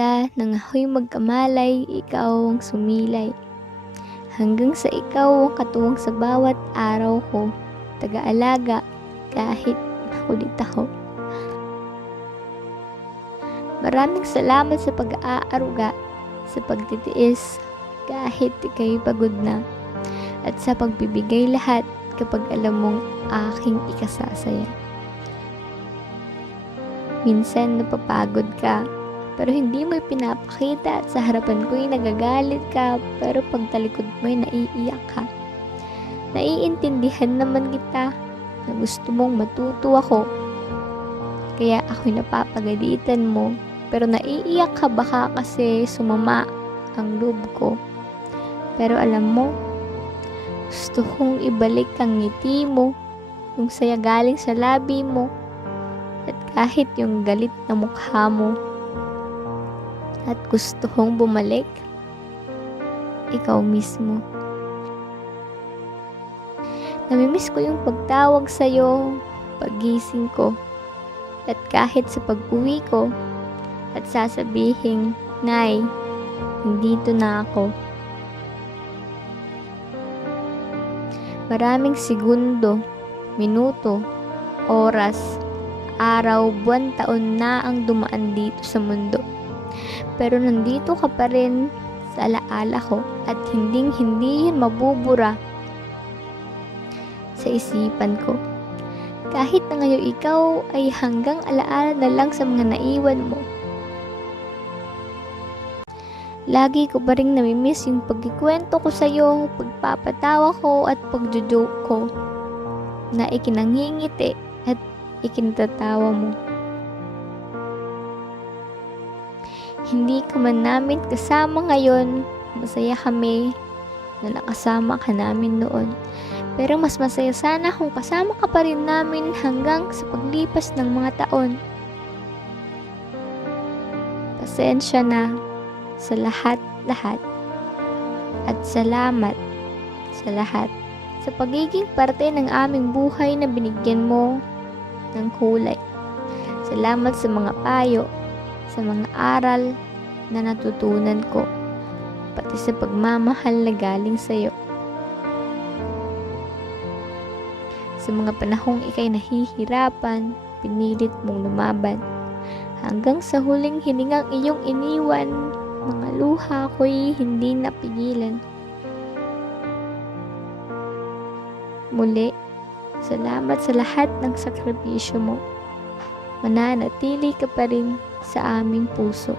Simula nang ako'y magkamalay, ikaw ang sumilay. Hanggang sa ikaw ang katuwang sa bawat araw ko, taga-alaga kahit makulit ako. Maraming salamat sa pag-aaruga, sa pagtitiis kahit ika'y pagod na, at sa pagbibigay lahat kapag alam mong aking ikasasaya. Minsan napapagod ka, pero hindi mo ipinapakita, at sa harapan ko'y nagagalit ka, pero pagtalikod mo'y naiiyak ka. Naiintindihan naman kita na gusto mong matuto ako, kaya ako'y napapagalitan mo, pero naiiyak ka baka kasi sumama ang loob ko. Pero alam mo, gusto kong ibalik ang ngiti mo, yung saya galing sa labi mo, at kahit yung galit na mukha mo. At gusto kong bumalik, ikaw mismo. Namimiss ko yung pagtawag sa'yo, pagising ko, at kahit sa pag-uwi ko, at sasabihin, Nay, nandito na ako. Maraming segundo, minuto, oras, araw, buwan, taon na ang dumaan dito sa mundo. Pero nandito ka pa rin sa alaala ko, at hinding-hindi yun mabubura sa isipan ko. Kahit na ngayon ikaw ay hanggang alaala na lang sa mga naiwan mo. Lagi ko pa rin namimiss yung pagkikwento ko sa'yo, pagpapatawa ko at pagjo-joke ko na ikinangingiti at ikinatatawa mo. Hindi ka man namin kasama ngayon, masaya kami na nakasama ka namin noon. Pero mas masaya sana kung kasama ka pa rin namin hanggang sa paglipas ng mga taon. Pasensya na sa lahat-lahat, at salamat sa lahat sa pagiging parte ng aming buhay na binigyan mo ng kulay. Salamat sa mga payo, sa mga aral na natutunan ko, pati sa pagmamahal na galing sa'yo. Sa mga panahong ika'y nahihirapan, pinilit mong lumaban, hanggang sa huling hiningang iyong iniwan, mga luha ko'y hindi napigilan. Muli, salamat sa lahat ng sakripisyo mo. Mananatili ka pa rin sa aming puso.